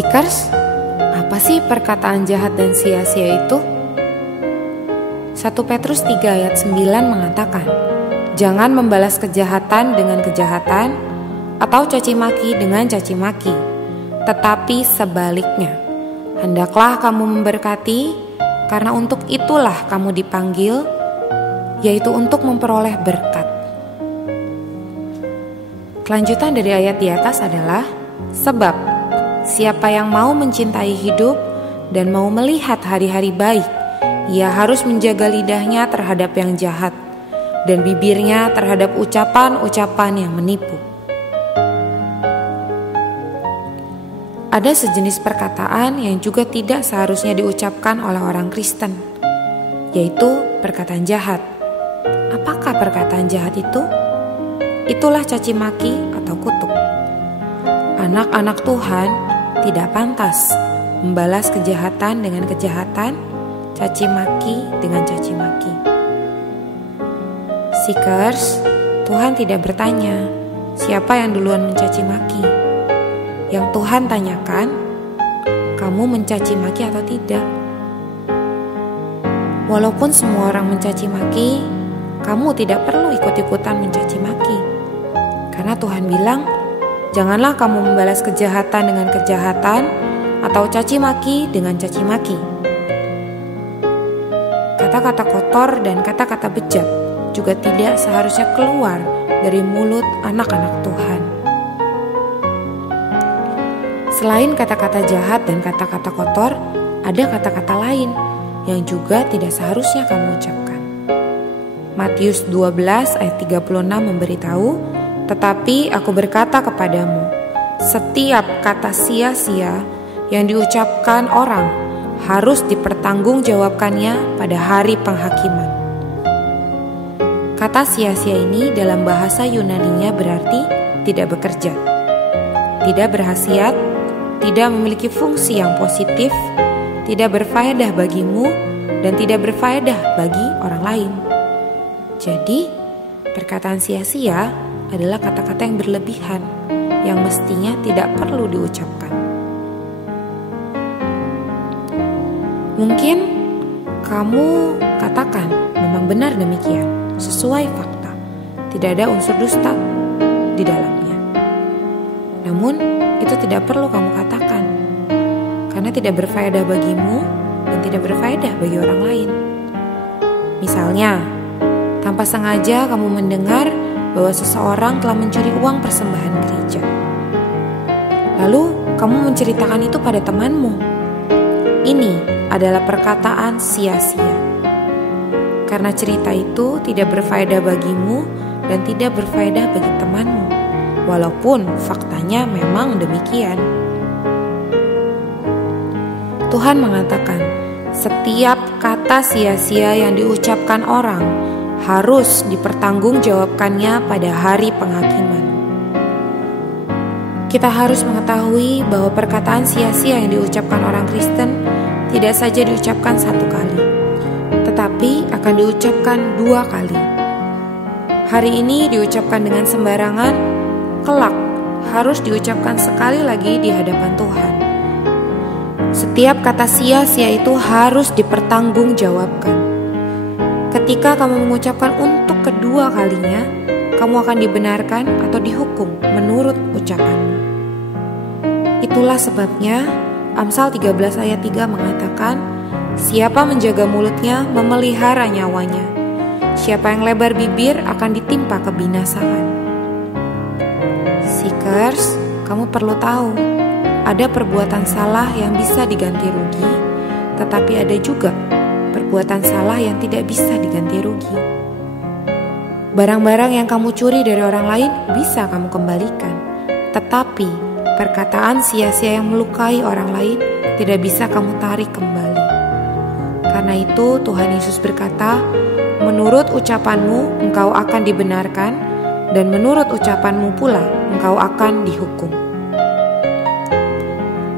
Seekers, apa sih perkataan jahat dan sia-sia itu? 1 Petrus 3 ayat 9 mengatakan, jangan membalas kejahatan dengan kejahatan atau caci maki dengan caci maki, tetapi sebaliknya, hendaklah kamu memberkati, karena untuk itulah kamu dipanggil, yaitu untuk memperoleh berkat. Kelanjutan dari ayat di atas adalah, sebab siapa yang mau mencintai hidup dan mau melihat hari-hari baik, ia harus menjaga lidahnya terhadap yang jahat dan bibirnya terhadap ucapan-ucapan yang menipu. Ada sejenis perkataan yang juga tidak seharusnya diucapkan oleh orang Kristen, yaitu perkataan jahat. Apakah perkataan jahat itu? Itulah caci maki atau kutuk. Anak-anak Tuhan tidak pantas membalas kejahatan dengan kejahatan, caci maki dengan caci maki. Seekers, Tuhan tidak bertanya siapa yang duluan mencaci maki. Yang Tuhan tanyakan, kamu mencaci maki atau tidak? Walaupun semua orang mencaci maki, kamu tidak perlu ikut-ikutan mencaci maki. Karena Tuhan bilang, janganlah kamu membalas kejahatan dengan kejahatan atau caci maki dengan caci maki. Kata-kata kotor dan kata-kata bejat juga tidak seharusnya keluar dari mulut anak-anak Tuhan. Selain kata-kata jahat dan kata-kata kotor, ada kata-kata lain yang juga tidak seharusnya kamu ucapkan. Matius 12 ayat 36 memberitahu, tetapi aku berkata kepadamu, setiap kata sia-sia yang diucapkan orang harus dipertanggungjawabkannya pada hari penghakiman. Kata sia-sia ini dalam bahasa Yunaninya berarti tidak bekerja, tidak berhasiat, tidak memiliki fungsi yang positif, tidak berfaedah bagimu, dan tidak berfaedah bagi orang lain. Jadi, perkataan sia-sia adalah kata-kata yang berlebihan, yang mestinya tidak perlu diucapkan. Mungkin kamu katakan memang benar demikian, sesuai fakta, tidak ada unsur dusta di dalamnya. Namun, itu tidak perlu kamu katakan, karena tidak berfaedah bagimu dan tidak berfaedah bagi orang lain. Misalnya, tanpa sengaja kamu mendengar bahwa seseorang telah mencuri uang persembahan gereja. Lalu, kamu menceritakan itu pada temanmu. Ini adalah perkataan sia-sia. Karena cerita itu tidak berfaedah bagimu dan tidak berfaedah bagi temanmu. Walaupun faktanya memang demikian. Tuhan mengatakan, setiap kata sia-sia yang diucapkan orang harus dipertanggungjawabkannya pada hari penghakiman. Kita harus mengetahui bahwa perkataan sia-sia yang diucapkan orang Kristen tidak saja diucapkan satu kali, tetapi akan diucapkan 2 kali. Hari ini diucapkan dengan sembarangan, kelak harus diucapkan sekali lagi di hadapan Tuhan. Setiap kata sia-sia itu harus dipertanggungjawabkan. Ketika kamu mengucapkan untuk kedua kalinya, kamu akan dibenarkan atau dihukum menurut ucapanmu. Itulah sebabnya Amsal 13 ayat 3 mengatakan, siapa menjaga mulutnya memelihara nyawanya. Siapa yang lebar bibir akan ditimpa kebinasaan. Seekers, kamu perlu tahu, ada perbuatan salah yang bisa diganti rugi, tetapi ada juga perbuatan salah yang tidak bisa diganti rugi. Barang-barang yang kamu curi dari orang lain bisa kamu kembalikan, tetapi perkataan sia-sia yang melukai orang lain tidak bisa kamu tarik kembali. Karena itu Tuhan Yesus berkata, menurut ucapanmu engkau akan dibenarkan, dan menurut ucapanmu pula engkau akan dihukum.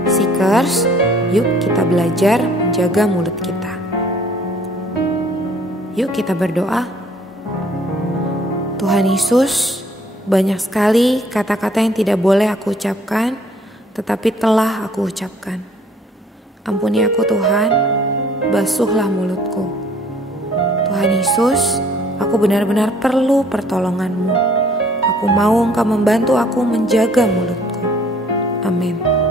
Seekers, yuk kita belajar menjaga mulut kita. Yuk kita berdoa. Tuhan Yesus, banyak sekali kata-kata yang tidak boleh aku ucapkan tetapi telah aku ucapkan. Ampuni aku Tuhan, basuhlah mulutku. Tuhan Yesus, aku benar-benar perlu pertolongan-Mu. Aku mau Engkau membantu aku menjaga mulutku. Amin.